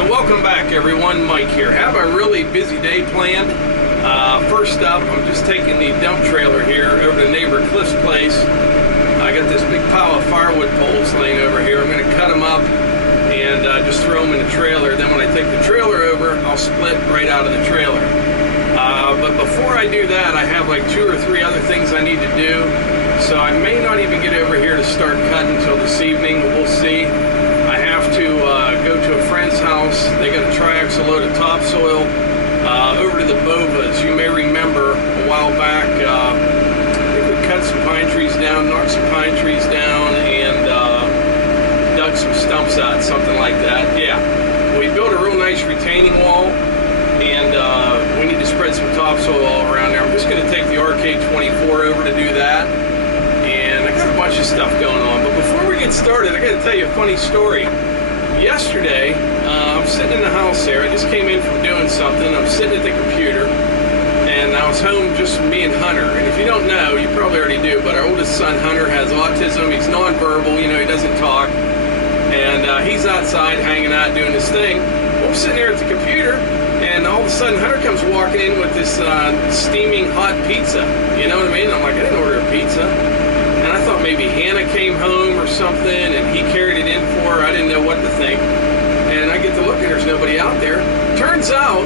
So welcome back everyone, Mike here. Have a really busy day planned. First up, I'm just taking the dump trailer here over to neighbor Cliff's place. I got this big pile of firewood poles laying over here. I'm going to cut them up and just throw them in the trailer. Then when I take the trailer over, I'll split right out of the trailer. But before I do that, I have like 2 or 3 other things I need to do. So I may not even get over here to start cutting until this evening. We'll see. I have to go to a friend's house. They got a triaxle load of topsoil over to the Bovas. You may remember a while back, I think we cut some pine trees down, knocked some pine trees down, and dug some stumps out, something like that. Yeah, we built a real nice retaining wall, and we need to spread some topsoil all around there. I'm just going to take the RK24 over to do that, and I got a bunch of stuff going on. But before we get started, I got to tell you a funny story. Yesterday, I'm sitting in the house there. I just came in from doing something. I'm sitting at the computer, and I was home just me and Hunter. And if you don't know, you probably already do, but our oldest son, Hunter, has autism. He's nonverbal, you know, he doesn't talk. And he's outside hanging out doing his thing. Well, I'm sitting there at the computer, and all of a sudden, Hunter comes walking in with this steaming hot pizza. You know what I mean? I'm like, I didn't order a pizza. And I thought maybe Hannah came home or something, and he carried it in for her. I didn't know what to think. And I get to look, and there's nobody out there. Turns out,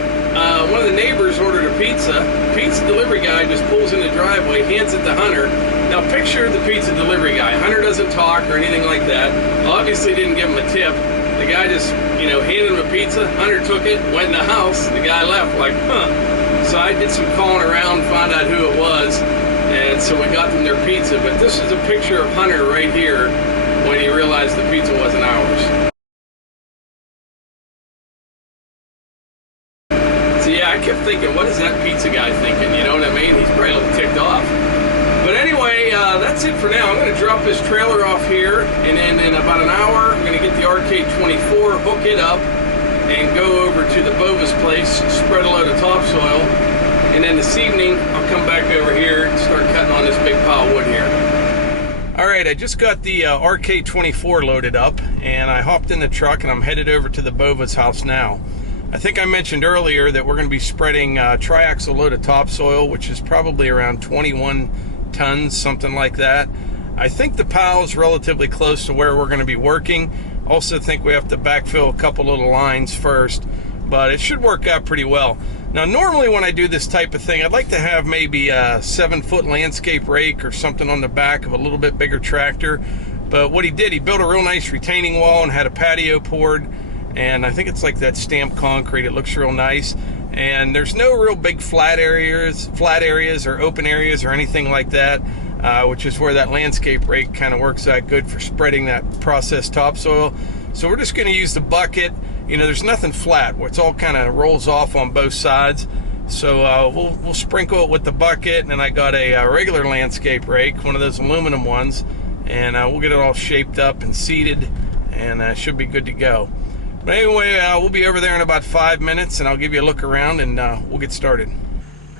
one of the neighbors ordered a pizza. Pizza delivery guy just pulls in the driveway, hands it to Hunter. Now picture the pizza delivery guy. Hunter doesn't talk or anything like that. Obviously didn't give him a tip. The guy just, you know, handed him a pizza. Hunter took it, went in the house. The guy left like, huh. So I did some calling around, found out who it was. And so we got them their pizza. But this is a picture of Hunter right here when he realized the pizza wasn't ours. So yeah, I kept thinking, what is that pizza guy thinking? You know what I mean? He's probably a little ticked off. But anyway, that's it for now. I'm going to drop this trailer off here, and then in about an hour, I'm going to get the RK24, hook it up, and go over to the Bova's place, spread a load of topsoil, and then this evening, I'll come back over here and start cutting on this big pile of wood here. All right, I just got the RK24 loaded up, and I hopped in the truck, and I'm headed over to the Bova's house now. I think I mentioned earlier that we're going to be spreading a triaxle load of topsoil, which is probably around 21 tons, something like that. I think the pile is relatively close to where we're going to be working. Also think we have to backfill a couple little lines first, but it should work out pretty well. Now normally when I do this type of thing, I'd like to have maybe a 7-foot landscape rake or something on the back of a little bit bigger tractor. But what he did, he built a real nice retaining wall and had a patio poured, and I think it's like that stamped concrete. It looks real nice. And there's no real big flat areas or open areas or anything like that, which is where that landscape rake kind of works out good for spreading that processed topsoil. So we're just going to use the bucket. You know, there's nothing flat. It's all kind of rolls off on both sides. So we'll sprinkle it with the bucket, and then I got a regular landscape rake, one of those aluminum ones, and we'll get it all shaped up and seated, and should be good to go. But anyway, we'll be over there in about 5 minutes, and I'll give you a look around, and we'll get started.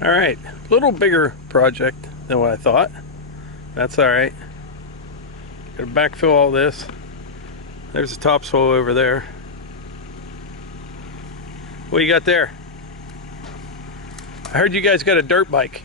All right, a little bigger project than what I thought. That's all right. Gotta backfill all this. There's the topsoil over there. What you got there? I heard you guys got a dirt bike.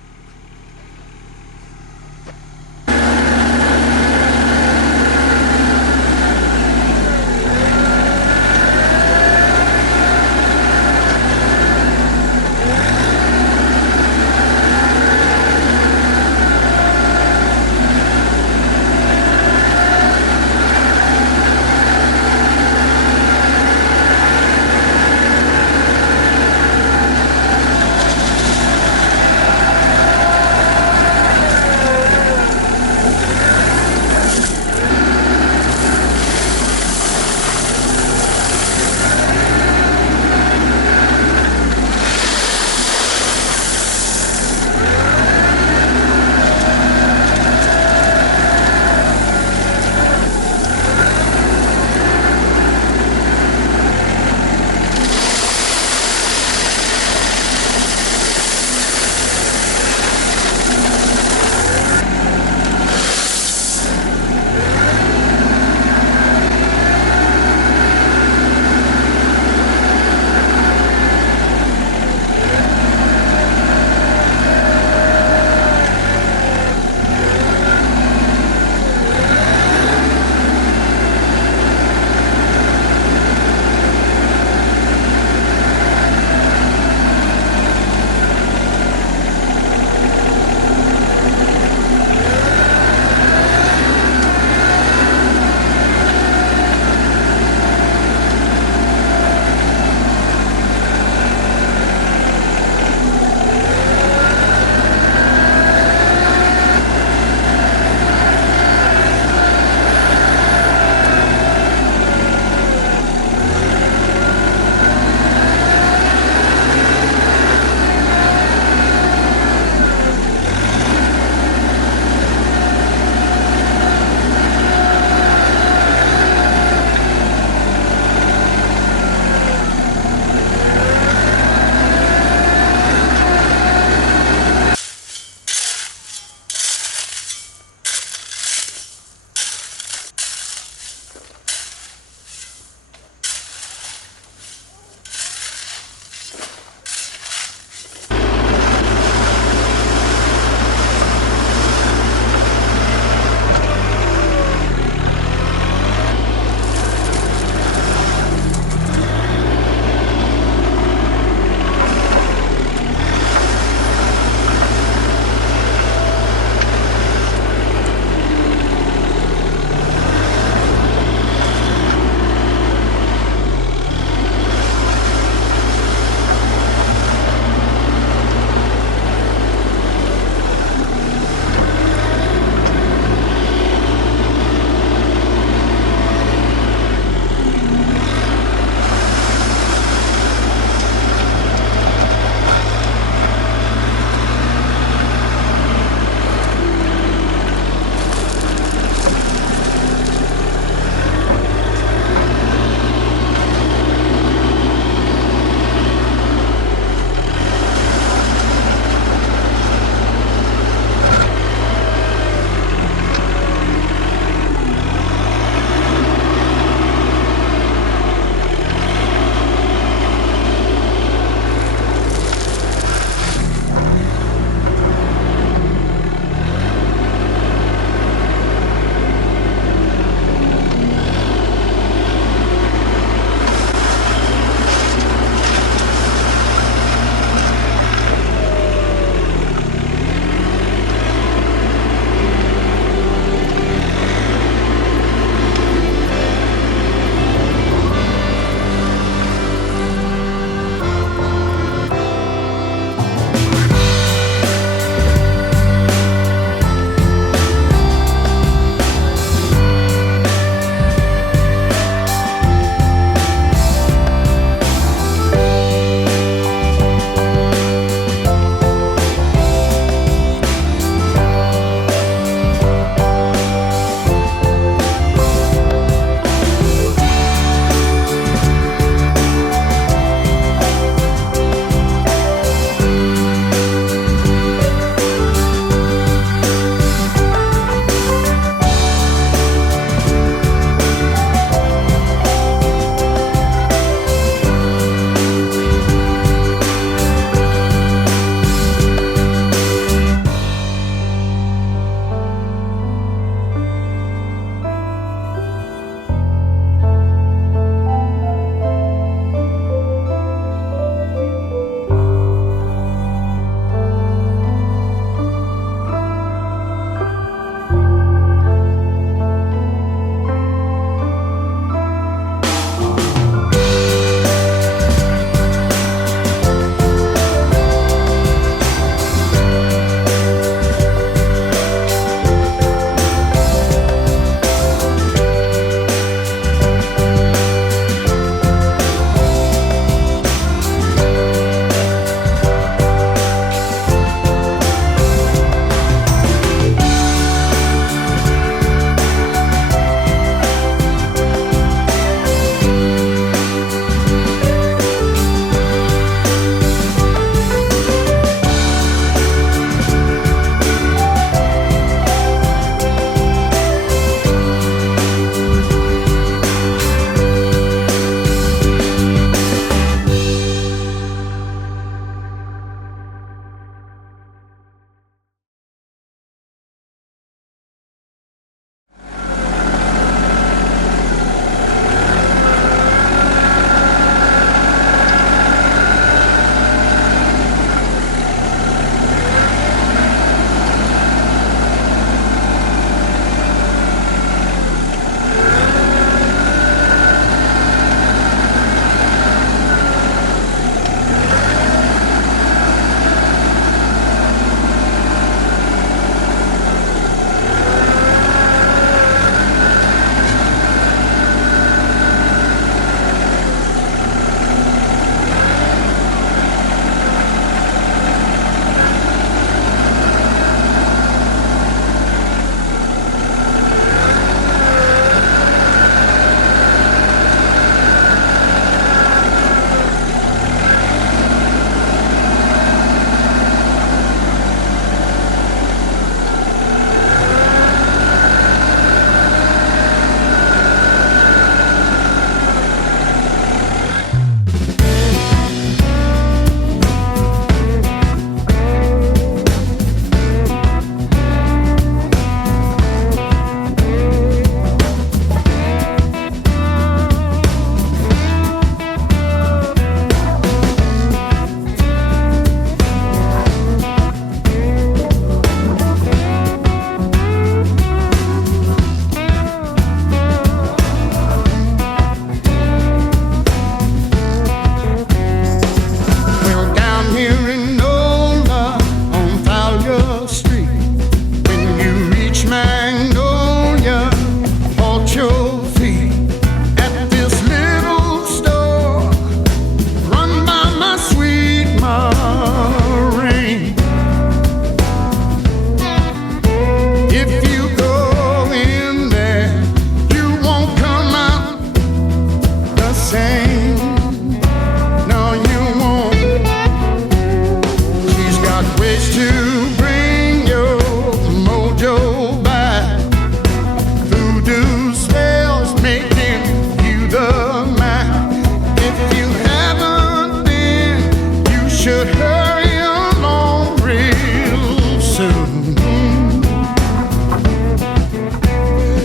should hurry along real soon.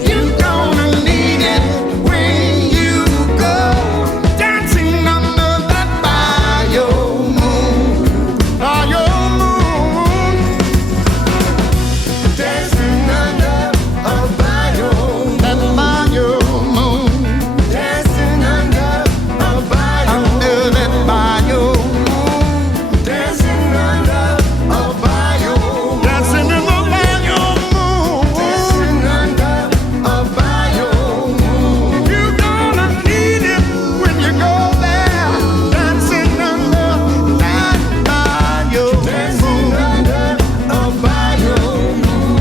You're gonna need it when you go dancing under that bio moon. Bio moon. Dancing under a bio moon. That bio moon. Dancing under a bio moon. Under that bio moon. Dancing under a bio moon. Dancing in the bio moon. Dancing under a bio moon. You're gonna need it when you go there. Dancing under that bio moon. Dancing under a bio moon.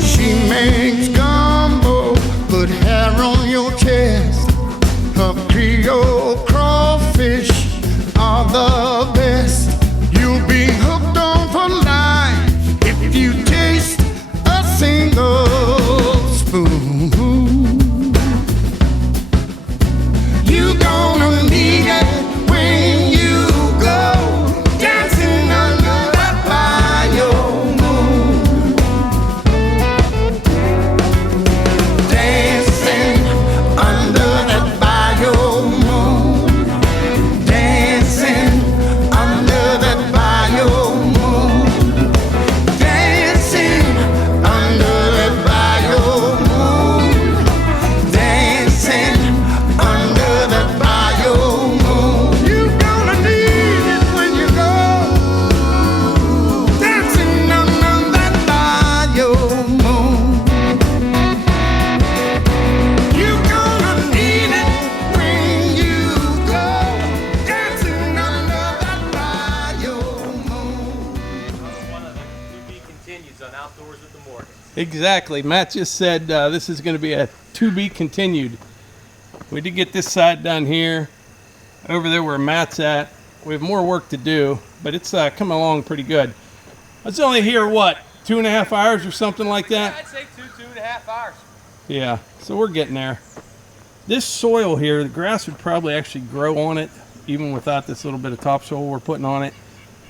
She makes gumbo, put hair on your chest. Her Creole crawfish are the best. You'll be hooked on for life if you taste a single spoon. You're gonna need it when you go dancing under that bio moon. Dancing under that bio moon. Dancing under that bio moon. Dancing under that bio moon. Dancing under that bio moon. You're gonna need it when you go dancing under that bio moon. You're gonna need it when you go dancing under that bio moon. One of the to be continues on Outdoors with the Morgans. Exactly. Matt just said this is going to be a to be continued. We did get this side done here. Over there where Matt's at, we have more work to do, but it's coming along pretty good. I was only here, what, 2.5 hours or something like that? I'd say 2.5 hours. Yeah, so we're getting there. This soil here, the grass would probably actually grow on it, even without this little bit of topsoil we're putting on it.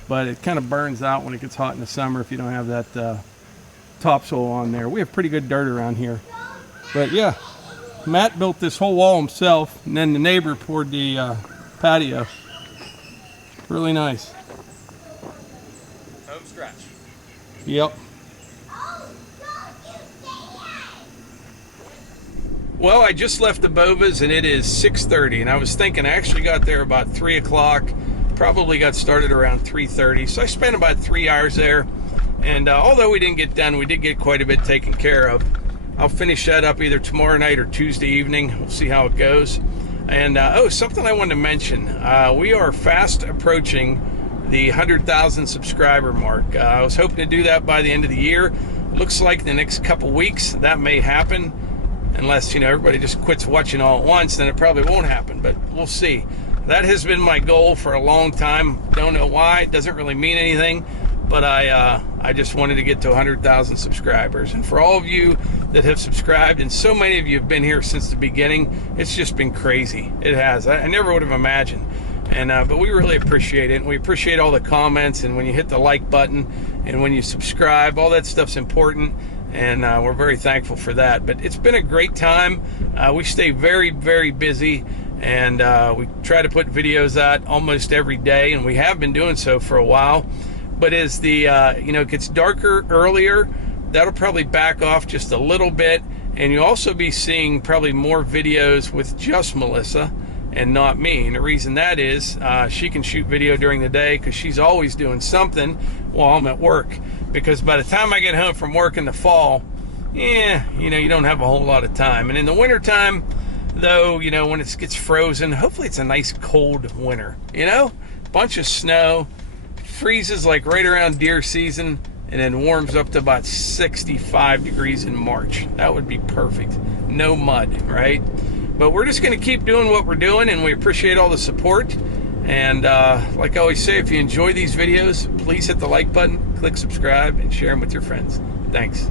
But it kind of burns out when it gets hot in the summer if you don't have that topsoil on there. We have pretty good dirt around here. But yeah, Matt built this whole wall himself, and then the neighbor poured the patio. Really nice. Home stretch. Yep. Well, I just left the Bovas and it is 6:30, and I was thinking I actually got there about 3 o'clock, probably got started around 3:30, so I spent about 3 hours there, and although we didn't get done, we did get quite a bit taken care of. I'll finish that up either tomorrow night or Tuesday evening. We'll see how it goes. And oh, something I wanted to mention, we are fast approaching the 100,000 subscriber mark. I was hoping to do that by the end of the year. Looks like the next couple weeks that may happen, unless, you know, everybody just quits watching all at once, then it probably won't happen, but we'll see. That has been my goal for a long time. Don't know why, it doesn't really mean anything, but I just wanted to get to 100,000 subscribers. And for all of you that have subscribed, and so many of you have been here since the beginning, it's just been crazy. It has. I never would have imagined. And but we really appreciate it. And we appreciate all the comments, and when you hit the like button and when you subscribe, all that stuff's important. And we're very thankful for that. But it's been a great time. We stay very, very busy, and we try to put videos out almost every day, and we have been doing so for a while. But as the you know, it gets darker earlier, that'll probably back off just a little bit, and you'll also be seeing probably more videos with just Melissa and not me. And the reason that is, she can shoot video during the day because she's always doing something while I'm at work. Because by the time I get home from work in the fall, yeah, you know, you don't have a whole lot of time. And in the wintertime, though, you know, when it gets frozen, hopefully it's a nice cold winter, you know? Bunch of snow, freezes like right around deer season, and then warms up to about 65 degrees in March. That would be perfect. No mud, right? But we're just going to keep doing what we're doing, and we appreciate all the support. And like I always say, if you enjoy these videos, please hit the like button, click subscribe, and share them with your friends. Thanks.